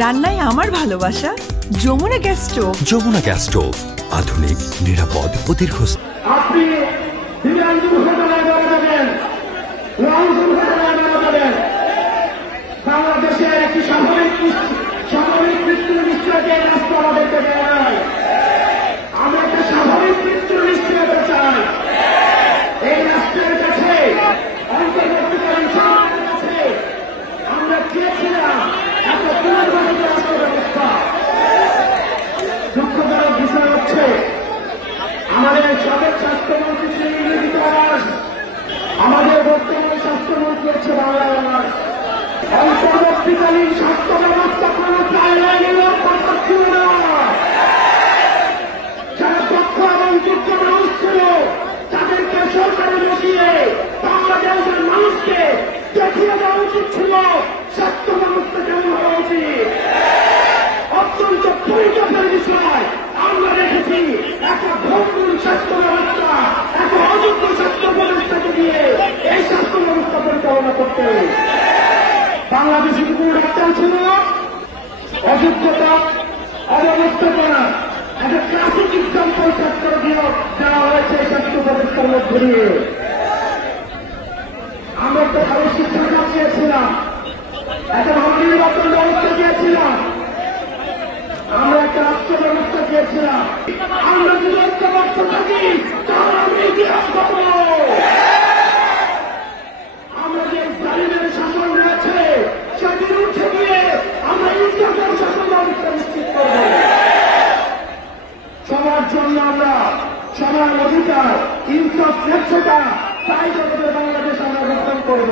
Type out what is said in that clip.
রান্নায় আমার ভালোবাসা Jamuna gas stove. Jamuna gas stove, আধুনিক, নিরাপদ ও দীর্ঘস্থায়ী। আপনি বাংলাদেশের একটি সামরিক মৃত্যুর নিশ্চয়তা রাষ্ট্র আমাদেরকে দেওয়া হয়। আমরা একটা স্বাভাবিক মৃত্যুর নিশ্চয়তা চাই। এই রাষ্ট্রের কাছে, অন্তর্বর্তীকালীন সরকারের কাছে আমরা চেয়েছিলাম একটা পুনর্গঠিত রাষ্ট্র ব্যবস্থা। দুঃখজনক বিষয় হচ্ছে আমাদের সাবেক স্বাস্থ্যমন্ত্রী শ্রী ইন্দ্রজিৎ আবাস, আমাদের বর্তমান স্বাস্থ্যমন্ত্রী হচ্ছে বাংলা আবাস। অন্তর্বর্তীকালীন স্বাস্থ্য ব্যবস্থা কোনো জায়গায় কথা ছিল না। যারা দক্ষ এবং যোগ্য মানুষ ছিল তাদেরকে সরকারে বসিয়ে বাংলাদেশের মানুষকে দেখিয়ে দেওয়া উচিত ছিল স্বাস্থ্য ব্যবস্থা কেমন হওয়া উচিত। অত্যন্ত পরিচয়ের বিষয় আমরা দেখেছি একটা ভঙ্গুর স্বাস্থ্য ব্যবস্থা, একটা অযোগ্য স্বাস্থ্য ব্যবস্থাকে দিয়ে এই স্বাস্থ্য ব্যবস্থা পরিচালনা করতে হবে। বাংলাদেশে কোনো ডাক্তার ছিল অযোগ্যতা, অব্যবস্থাপনা, একটা ক্লাসিক এক্সাম্পল সেক্টর দিয়ে দেওয়া হয়েছে স্বাস্থ্য ব্যবস্থার মধ্যে দিয়ে। আমরা একটা ভালো শিক্ষা চেয়েছিলাম, একটা ভালো নির্বাচন ব্যবস্থা চেয়েছিলাম, আমরা একটা রাষ্ট্র ব্যবস্থা চেয়েছিলাম। আমরা যদি ঐক্যবদ্ধ থাকি তাহলে আমরা ইতিহাস পাবো। আমরা যে জালিমের শাসন রয়েছে সেটির উঠে গিয়ে আমরা ইনসাফের শাসন ব্যবস্থা নিশ্চিত করব। সবার জন্য আমরা সবার অধিকার, ইনসাফ, স্বেচ্ছতা, তাই জগতের বাংলাদেশ আমরা গঠন করব।